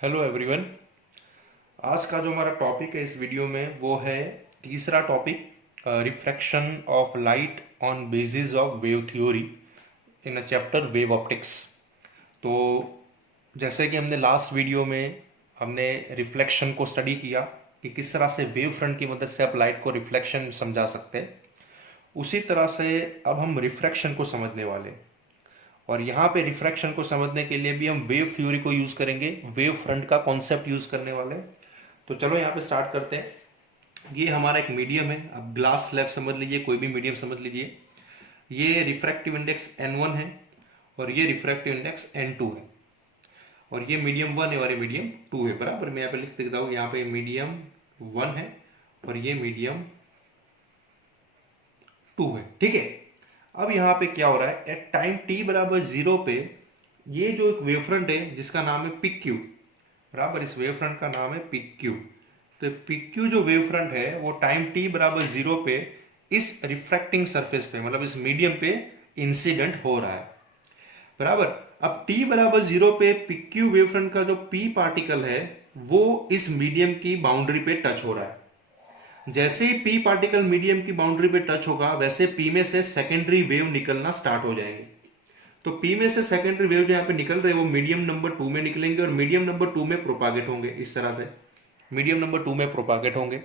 Hello everyone. आज का जो हमारा टॉपिक है इस वीडियो में वो है तीसरा topic, refraction of light on basis of wave theory in a chapter wave optics. तो जैसे कि हमने लास्ट वीडियो में हमने रिफ्लेक्शन को स्टडी किया कि किस तरह से वेव फ्रंट की मदद से आप लाइट को रिफ्लेक्शन समझा सकते हैं, उसी तरह से अब हम रिफ्रैक्शन को समझने वाले हैं। और यहाँ पे रिफ्रैक्शन को समझने के लिए भी हम वेव थ्योरी को यूज करेंगे, वेव फ्रंट का कॉन्सेप्ट यूज करने वाले हैं। तो चलो यहाँ पे स्टार्ट करते हैं। ये हमारा एक मीडियम है, अब ग्लास स्लैब समझ लीजिए, कोई भी मीडियम समझ लीजिए। ये रिफ्रैक्टिव इंडेक्स N1 है और ये रिफ्रैक्टिव इंडेक्स N2 है, और ये मीडियम 1 है और ये मीडियम 2 है। बराबर, मैं यहाँ पे लिख देता हूँ, यहाँ पे मीडियम 1 है और ये मीडियम 2 है। ठीक है, अब यहाँ पे क्या हो रहा है, एट टाइम t बराबर 0 पे ये जो एक वेव फ्रंट है जिसका नाम है पिक क्यू, बराबर, इस वेव फ्रंट का नाम है पिक क्यू। तो पिक क्यू जो वेव फ्रंट है वो टाइम t बराबर 0 पे इस रिफ्रैक्टिंग सरफेस पे, मतलब इस मीडियम पे इंसिडेंट हो रहा है। बराबर, अब t बराबर 0 पे पिक क्यू वेव फ्रंट का जो p पार्टिकल है वो इस मीडियम की बाउंड्री पे टच हो रहा है। जैसे ही p पार्टिकल मीडियम की बाउंड्री पे टच होगा वैसे p में से सेकेंडरी वेव निकलना स्टार्ट हो जाएंगे। तो p में से सेकेंडरी वेव जो यहाँ पे निकल रहे हैं वो मीडियम नंबर 2 में निकलेंगे और मीडियम नंबर 2 में प्रोपागेट होंगे। इस तरह से मीडियम नंबर 2 में प्रोपागेट होंगे।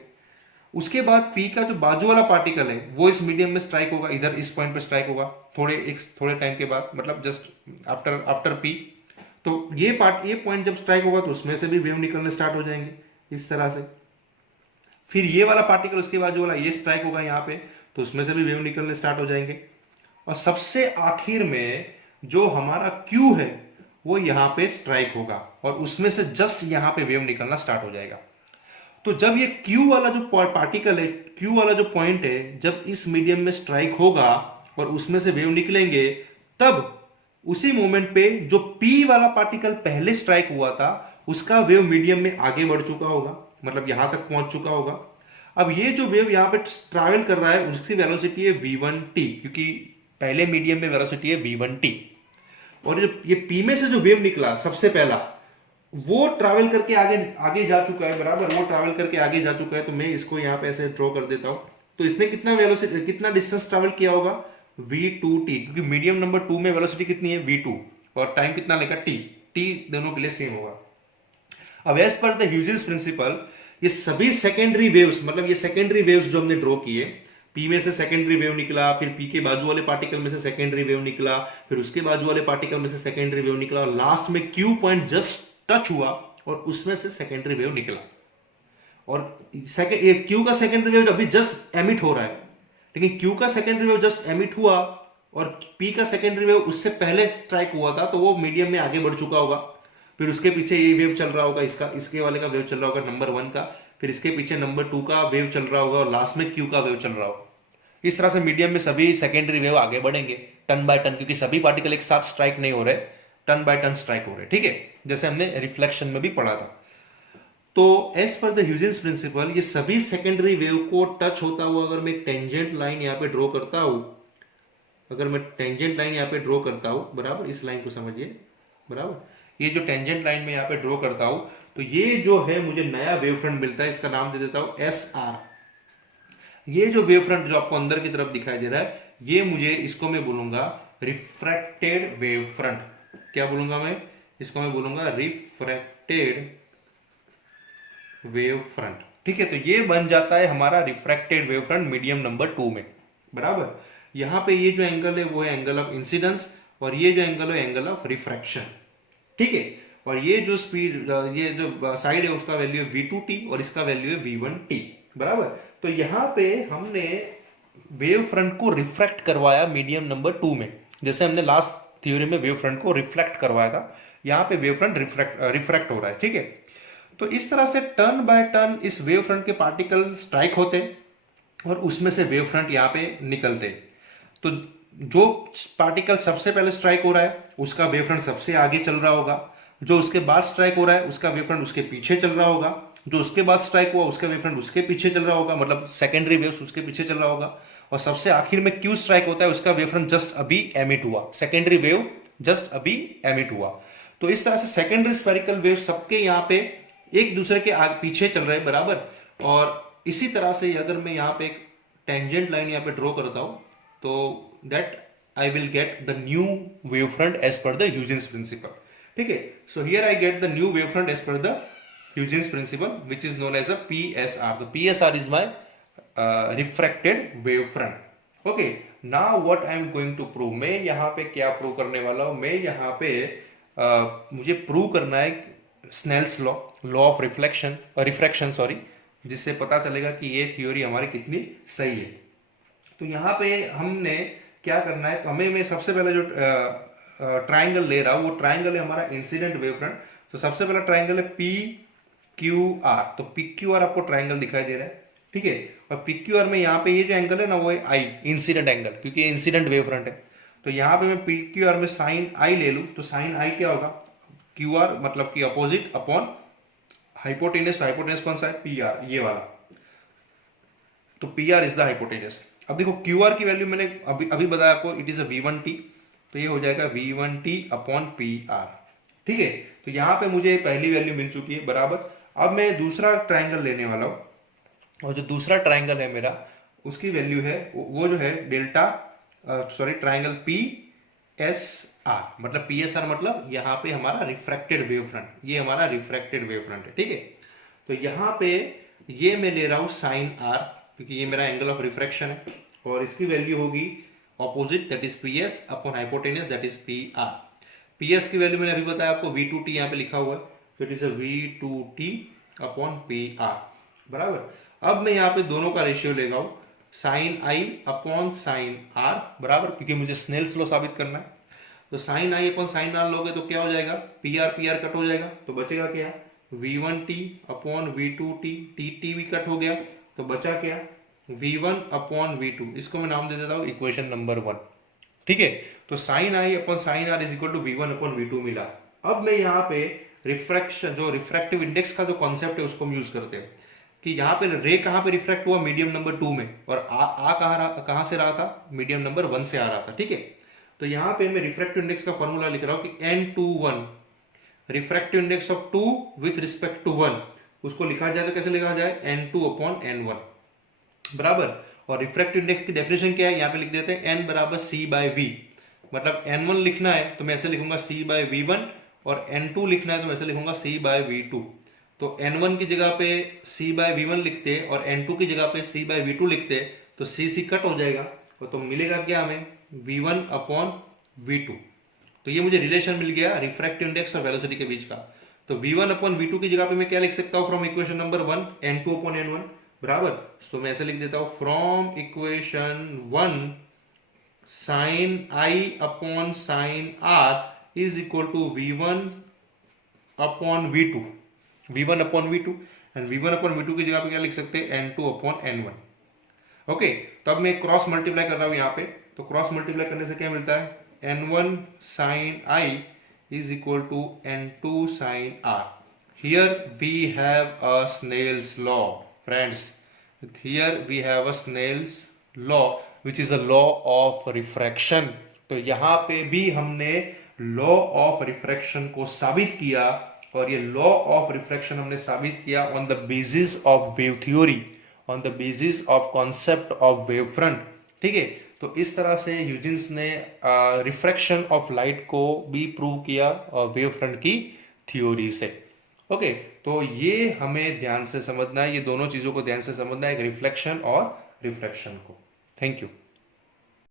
उसके बाद p का जो बाजू वाला पार्टिकल है वो इस मीडियम में स्ट्राइक होगा, इधर इस पॉइंट पे स्ट्राइक होगा थोड़े टाइम के बाद, मतलब जस्ट आफ्टर p। तो ये पॉइंट जब स्ट्राइक होगा तो उसमें से भी वेव निकलने स्टार्ट हो जाएंगे इस तरह से। फिर ये वाला पार्टिकल उसके बाद जो वाला ये स्ट्राइक होगा यहाँ पे, तो उसमें से भी वेव निकलने स्टार्ट हो जाएंगे। और सबसे आखिर में जो हमारा Q है वो यहाँ पे स्ट्राइक होगा और उसमें से जस्ट यहाँ पे वेव निकलना स्टार्ट हो जाएगा। तो जब ये Q वाला जो पार्टिकल है, Q वाला जो पॉइंट है, जब इस मीडियम में स्ट्राइक होगा और उसमें से वेव निकलेंगे, तब उसी मोमेंट पे जो P वाला पार्टिकल पहले स्ट्राइक हुआ था उसका वेव मीडियम में आगे बढ़ चुका होगा, मतलब यहां तक पहुंच चुका होगा। अब ये जो वेव यहां पे ट्रैवल कर रहा है उसकी वेलोसिटी है v1t, क्योंकि पहले मीडियम में वेलोसिटी है v1t। और जो ये p में से जो वेव निकला सबसे पहला, वो ट्रैवल करके आगे आगे जा चुका है। बराबर, वो ट्रैवल करके आगे जा चुका है। तो मैं इसको यहां पे ऐसे ड्रॉ कर देता हूं। तो इसने कितना वेलोसिटी, कितना डिस्टेंस ट्रैवल किया होगा, v2t, क्योंकि मीडियम नंबर 2 में वेलोसिटी कितनी है, v2, और टाइम कितना लेगा, t दोनों के लिए सेम होगा। अब as per the Hughes principal ये सभी सेकेंडरी वेव्स, मतलब ये सेकेंडरी वेव्स जो हमने ड्रॉ किए, पी में से सेकेंडरी वेव निकला, फिर पी के बाजू वाले पार्टिकल में से सेकेंडरी वेव निकला, फिर उसके बाजू वाले पार्टिकल में से सेकेंडरी वेव निकला, और लास्ट में क्यू पॉइंट जस्ट टच हुआ और उसमें से सेकेंडरी वेव निकला। और क्यू का सेकेंडरी वेव अभी जस्ट एमिट हो रहा है, लेकिन क्यू का सेकेंडरी वेव जस्ट एमिट हुआ और पी का सेकेंडरी वेव उससे पहले स्ट्राइक हुआ था, तो वो मीडियम में आगे बढ़ चुका होगा। फिर उसके पीछे ये वेव चल रहा होगा, इसके वाले का वेव चल रहा होगा नंबर 1 का, फिर इसके पीछे नंबर 2 का वेव चल रहा होगा और लास्ट में क्यू का वेव चल रहा होगा। इस तरह से मीडियम में सभी सेकेंडरी वेव आगे बढ़ेंगे टन बाय टन, क्योंकि सभी पार्टिकल एक साथ स्ट्राइक नहीं हो रहे, टन बाय टन स्ट्राइक हो रहे। ठीक है, जैसे हमने रिफ्लेक्शन में भी पढ़ा था। तो as per the Huygens principal ये सभी सेकेंडरी वेव को टच होता हुआ अगर मैं एक टेंजेंट लाइन यहाँ पे ड्रॉ करता हूं, अगर मैं टेंजेंट लाइन यहाँ पे ड्रॉ करता हूं, बराबर, इस लाइन को समझिए, बराबर, ये जो टेंजेंट लाइन में यहाँ पे ड्रॉ करता हूं, तो ये जो है मुझे नया वेव फ्रंट मिलता है, इसका नाम दे देता हूं SR। ये जो वेव फ्रंट जो आपको अंदर की तरफ दिखाई दे रहा है, ये मुझे, इसको मैं बोलूंगा रिफ्रैक्टेड वेव फ्रंट। क्या बोलूंगा मैं इसको, मैं बोलूंगा रिफ्रैक्टेड वेव फ्रंट। ठीक है, तो ये बन जाता है हमारा refracted wave front medium number 2 में। बराबर, यहां पे ये जो एंगल है वो है एंगल ऑफ इंसिडेंस और ये जो एंगल है एंगल ऑफ रिफ्रैक्शन। ठीक है, और ये जो स्पीड, ये जो साइड है उसका वैल्यू है v2t और इसका वैल्यू है v1t। बराबर, तो यहां पे हमने वेव फ्रंट को रिफ्रैक्ट करवाया मीडियम नंबर 2 में, जैसे हमने लास्ट थ्योरी में वेव फ्रंट को रिफ्लेक्ट करवाया था, यहां पे वेव फ्रंट रिफ्रैक्ट हो रहा है। ठीक है, तो इस तरह से टर्न बाय टर्न इस वेव फ्रंट के पार्टिकल स्ट्राइक होते और उसमें से वेव फ्रंट यहां पे निकलते। तो जो पार्टिकल सबसे पहले स्ट्राइक हो रहा है उसका वेव फ्रंट सबसे आगे चल रहा होगा, जो उसके बाद स्ट्राइक हो रहा है उसका वेव फ्रंट उसके पीछे चल रहा होगा, जो उसके बाद स्ट्राइक हुआ उसका वेव फ्रंट उसके पीछे चल रहा होगा, मतलब सेकेंडरी वेव्स उसके पीछे चल रहा होगा, और सबसे आखिर में क्यू स्ट्राइक होता है, उसका वेव फ्रंट जस्ट अभी एमिट हुआ, सेकेंडरी वेव जस्ट अभी एमिट हुआ। तो इस तरह से सेकेंडरी स्फेरिकल वेव सबके यहाँ पे एक दूसरे के आगे पीछे चल रहे हैं बराबर। और इसी तरह से अगर मैं यहाँ पे एक टेंजेंट लाइन यहाँ पे ड्रॉ करता हूँ तो that I will get the new wave front as per the Huygens principle. ठीक है, so here I get the new wave front as per the Huygens principle which is known as a PSR। तो PSR is my refracted wave front. Okay, now what I am going to prove, मैं यहाँ पे क्या prove करने वाला हूँ, मैं यहाँ पे मुझे प्रूव करना है Snell's law, law of refraction sorry, जिससे पता चलेगा कि ये थ्योरी हमारी कितनी सही है। तो यहाँ पे हमने क्या करना है, तो हमें मैं सबसे पहले जो ट्राइंगल ले रहा हूँ वो ट्राइंगल है हमारा इंसिडेंट वेव फ्रंट। तो सबसे पहला ट्राइंगल है PQR। तो PQR आपको ट्राइंगल दिखाई दे रहा है, ठीक है। और PQR में यहाँ पे ये जो एंगल है ना वो है I, इंसिडेंट एंगल, क्योंकि ये इंसिडेंट वेव फ्रंट है। तो यहाँ पे मैं PQR में साइन I ले लूँ तो साइन I क्या होगा, QR मतलब कि अपोजिट अपॉन हाइपोटेनस। तो हाइपोटेनस कौन सा है, PR, ये वाला। तो PR इज द हाइपोटेनस। अब देखो QR की वैल्यू मैंने अभी बताया आपको, इट इज अ V1T। तो ये हो जाएगा V1T अपॉन PR, ठीक है। तो यहाँ पे मुझे पहली वैल्यू मिल चुकी है बराबर। अब मैं दूसरा ट्राइंगल लेने वाला हूँ, और जो दूसरा ट्राइंगल है मेरा उसकी वैल्यू है वो जो है डेल्टा ट्राइंगल PSR। मतलब PSR मतलब यहाँ पे हमारा रिफ्रैक्टेड वेव फ्रंट, ये हमारा रिफ्रैक्टेड वेव फ्रंट है, ठीक है। तो यहाँ पे ये मैं ले रहा हूँ साइन R, क्योंकि ये मेरा एंगल ऑफ रिफ्रैक्शन है, और इसकी वैल्यू होगी opposite that is PS upon hypotenuse that is PR। PS की वैल्यू मैंने अभी बताया आपको, V2T यहाँ पे लिखा हुआ है, तो it is a V2T upon PR बराबर। अब मैं यहाँ पे दोनों का रेशियो लेगा हूँ, sine I upon sine R बराबर, क्योंकि मुझे स्नेल्स लॉ साबित करना है। तो sine I upon sine R लोगे तो क्या हो जाएगा, PR कट हो जाएगा, तो बचेगा क्या, V1T अपॉन V2T, T भी कट हो गया, तो बचा क्या, V1 अपॉन V2। इसको मैं नाम दे देता हूँ इक्वेशन नंबर 1, ठीक है। तो sine I upon sine R is equal to V1 upon V2 मिला। अब मैं यहाँ पे रिफ्रैक्शन, जो रिफ्रैक्टिव इंडेक्स का जो कॉन्सेप्ट है उसको हम यूज करते हैं कि यहाँ पे रे कहाँ पे रिफ्रैक्ट हुआ, मीडियम नंबर 2 में, और कहाँ से रहा था, मीडियम नंबर 1 से आ रहा था, ठीक है। तो यहाँ पे मैं रिफ्रैक्टिव इंडेक्स का फॉर्मूला लिख रहा हूँ कि N21, refractive index of 2 with respect to 1, उसको लिखा जाए तो कैसे लिखा जाए, N2 अपॉन N1 बराबर। और रिफ्रैक्टिव इंडेक्स की डेफिनेशन क्या है, यहाँ पे लिख देते हैं N बराबर C/V। मतलब N1 लिखना है तो मैं ऐसे लिखूंगा C/V1, और N2 लिखना है तो मैं ऐसे लिखूंगा C/V2। तो N1 की जगह पे C/V1 लिखते और N2 की जगह पे C/V2 लिखते तो C कट हो जाएगा, और तो मिलेगा क्या हमें, V1 अपॉन V2। तो ये मुझे रिलेशन मिल गया रिफ्रैक्टिव इंडेक्स और वेलोसिटी के बीच का। तो V1 अपॉन V2 की जगह पे मैं क्या लिख सकता हूँ, from equation number 1 N2 upon N1 बराबर। तो मैं ऐसे लिख देता हूँ, from equation 1 sine I upon sine R is equal to V1 upon V2, V1 upon V2, and V1 upon V2 की जगह पे क्या लिख सकते हैं, N2 अपॉन N1। ओके, तो अब मैं क्रॉस मल्टीप्लाई कर रहा हूँ यहाँ पे। तो क्रॉस मल्टीप्लाई करने से क्या मिलता है, N1 sin I is equal to N2 sin R. Here we have a Snell's law, friends. Here we have a Snell's law, which is a law of refraction. तो यहाँ पे भी हमने लॉ ऑफ रिफ्रैक्शन को साबित किया, और ये लॉ ऑफ रिफ्रैक्शन हमने साबित किया on the basis of wave theory, on the basis of concept of wave front, ठीक है। तो इस तरह से ह्यूजेंस ने रिफ्रैक्शन ऑफ लाइट को भी प्रूव किया वेव फ्रंट की थ्योरी से। ओके, तो ये हमें ध्यान से समझना है, ये दोनों चीजों को ध्यान से समझना है, एक रिफ्लेक्शन और रिफ्रैक्शन को। Thank you.